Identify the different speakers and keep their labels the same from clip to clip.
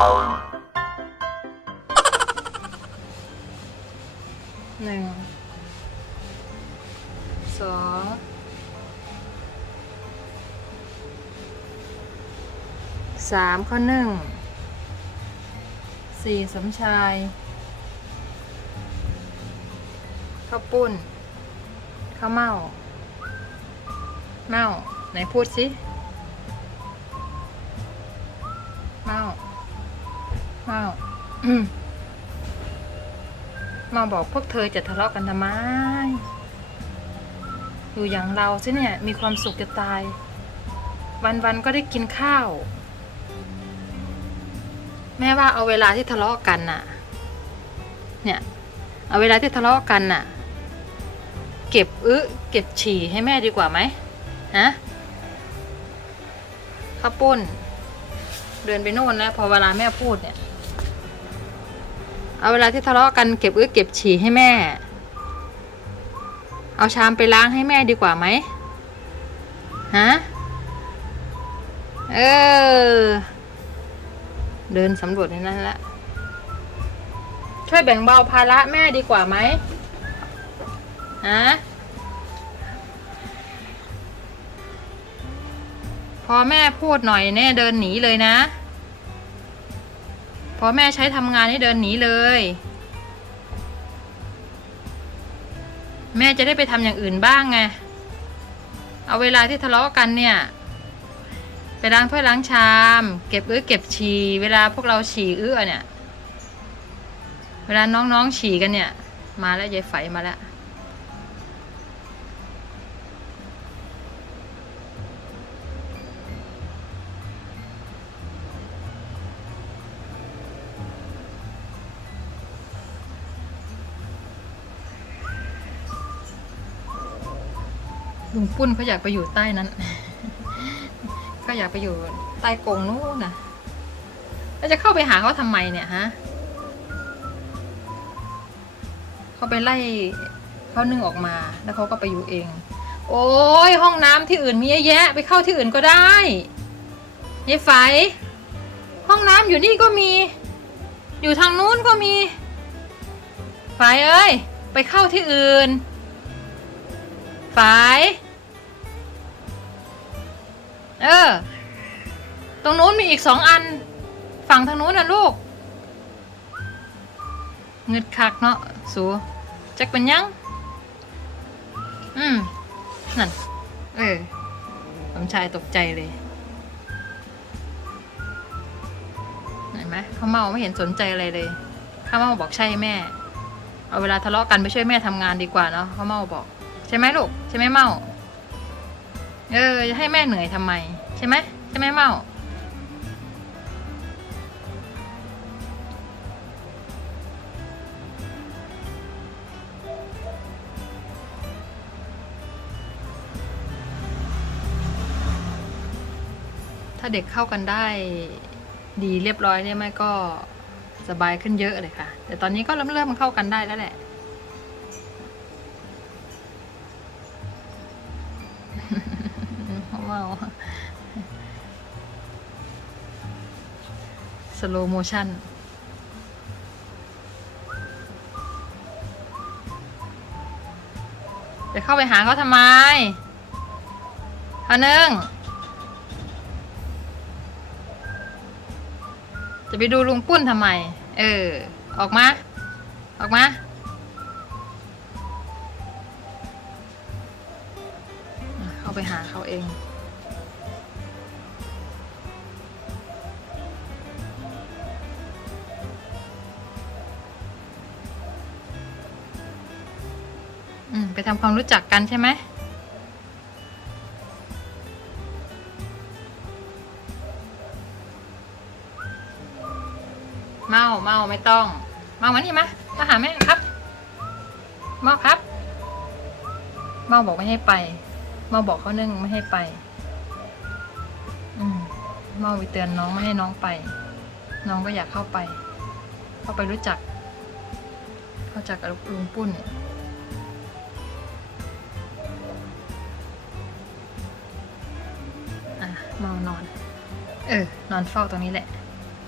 Speaker 1: หนึ่งสองสามข้อหนึ่งสี่สมชาย ข้าวปุ้น ข้าวเม่า เม่า ไหนพูดสิ เม่า เม่ามาบอกพวกเธอจะทะเลาะกันทำไม อยู่อย่างเราสิเนี่ย มีความสุขจะตาย วันๆก็ได้กินข้าว แม่ว่าเอาเวลาที่ทะเลาะกันน่ะ เนี่ย เอาเวลาที่ทะเลาะกันน่ะ เก็บอึเก็บฉี่ให้แม่ดีกว่าไหมฮะข้าปุ้น เดินไปโน่นแล้วพอเวลาแม่พูดเนี่ย เอาเวลาที่ทะเลาะกันเก็บอึเก็บฉี่ให้แม่ เอาชามไปล้างให้แม่ดีกว่าไหมฮะ เออ เดินสำรวจในนั้นละ ช่วยแบ่งเบาภาระแม่ดีกว่าไหมฮะ พอแม่พูดหน่อยเนี่ยเดินหนีเลยนะ พอแม่ใช้ทำงานให้เดินหนีเลย แม่จะได้ไปทำอย่างอื่นบ้างไง เอาเวลาที่ทะเลาะกันเนี่ย ไปล้างถ้วยล้างชาม เก็บอื้อเก็บฉี่เวลาพวกเราฉี่อื้อเนี่ย เวลาน้องๆฉี่กันเนี่ย มาแล้วยายไฝมาแล้ว ลุงปุ้นเขาอยากไปอยู่ใต้นั้นเขาอยากไปอยู่ใต้กงนู้นนะแล้วจะเข้าไปหาเขาทำไมเนี่ยฮะเขาไปไล่เขานึ่งออกมาแล้วเขาก็ไปอยู่เอง โอ้ยห้องน้ำที่อื่นมีเยอะแยะ ไปเข้าที่อื่นก็ได้ยายไฝห้องน้ำอยู่นี่ก็มี อยู่ทางนู้นก็มีไฝเอ้ย ไปเข้าที่อื่น ฝาย เออ ตรงนู้นมีอีกสองอัน ฝั่งทางนู้นนะลูกเงึดคักเนาะ สูจักเป็นยัง อืม นั่น เออสมชายตกใจเลยเห็นไหมเขาเมาไม่เห็นสนใจอะไรเลยข้าเมาบอกใช่แม่ เอาเวลาทะเลาะกันไปช่วยแม่ทำงานดีกว่าเนาะเขาเมาบอก ใช่ไหมลูก ใช่ไหมเมาเออจะให้แม่เหนื่อยทำไม ใช่ไหมใช่ไหมเมาถ้าเด็กเข้ากันได้ดีเรียบร้อยเนี่ยแม่ก็สบายขึ้นเยอะเลยค่ะ แต่ตอนนี้ก็เริ่มเริ่มเข้ากันได้แล้วแหละ เมาสโลโมชั่นจะเข้าไปหาเขาทำไมข้อหนึ่ง จะไปดูลุงปุ้นทำไม เออ ออกมา ออกมา เข้าไปหาเขาเอง อืมไปทำความรู้จักกันใช่ไหมเมาเมาไม่ต้อง เมามานี่มามาหาแม่ครับ เมาครับ เมาบอกไม่ให้ไป เมาบอกเขานึ่งไม่ให้ไป อืมเมาไปเตือนน้องไม่ให้น้องไป น้องก็อยากเข้าไป เข้าไปรู้จัก เข้าจักกับลุงปุ้นเนี่ย เมานอน เออ นอนเฝ้าตรงนี้แหละ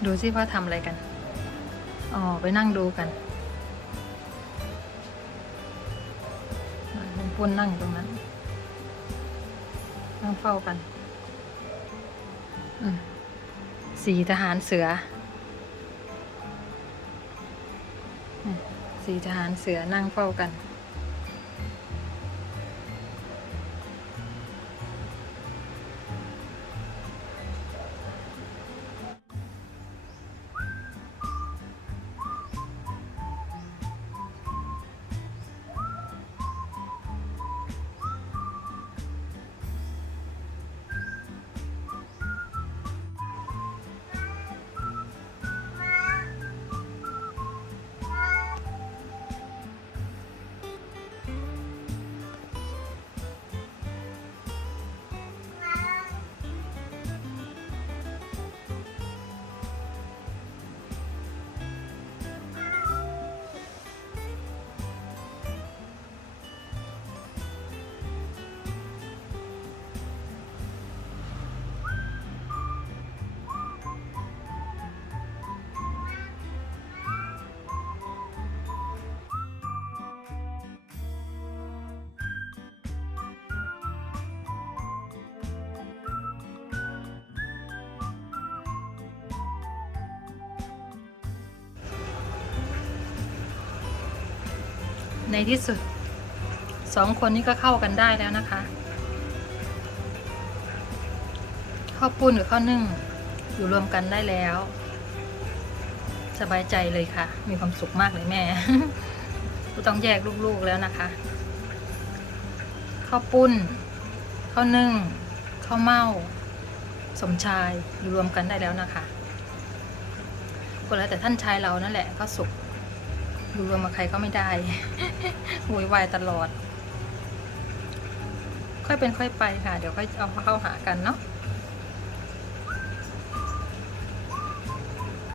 Speaker 1: ดูสิว่าทำอะไรกัน อ๋อ ไปนั่งดูกันลุงปุ้นนั่งตรงนั้น นั่งเฝ้ากัน อืมสีทหารเสืออืมสีทหารเสือนั่งเฝ้ากัน ในที่สุดสองคนนี้ก็เข้ากันได้แล้วนะคะข้าวปุ้นกับข้าวนึ่งอยู่รวมกันได้แล้ว สบายใจเลยค่ะ มีความสุขมากเลยแม่ต้องแยกลูกๆแล้วนะคะข้าวปุ้นข้าวนึ่งข้าวเม่าสมชายอยู่รวมกันได้แล้วนะคะก็แล้วแต่ท่านชายเรานั่นแหละก็สุข ดูรวมกับใครก็ไม่ได้โวยวายตลอด ค่อยเป็นค่อยไปค่ะ เดี๋ยวค่อยเอาเข้าหากันเนาะ